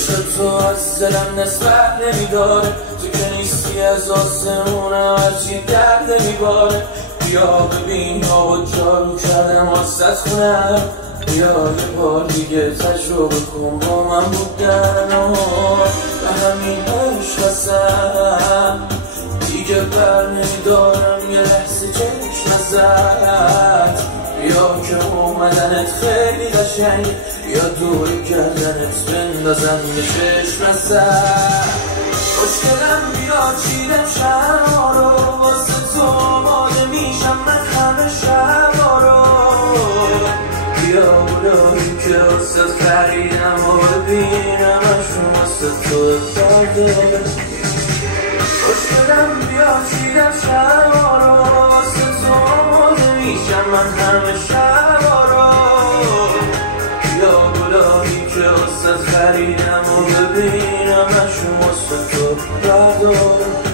عشق تو از دلم نسبت نمیداره، تو که نیستی از آسمونم هرچی درد نمیباره. بیا ببین آب و جارو کردم واسط خونم، بیا یه بار دیگه تجربه کن با من بودن و همین عشق هستم دیگه بر نمیدارم یه لحظه چشم ازت. بیا که اومدنت خیلی قشنگ، یا دور کردنت بندازم یه چشم ازت. خوشگلم بیا چیدم شما رو واسه تو آماده میشم من همه شبا رو. بیا بلایی که واسه خریدم و ببینم اشون واسه تو افتاده. خوشگلم بیا چیدم شما رو واسه تو آماده میشم من همه شبا رو. بیا بلایی که واسه خریدم و ببینم اشون واسه تو افتاده.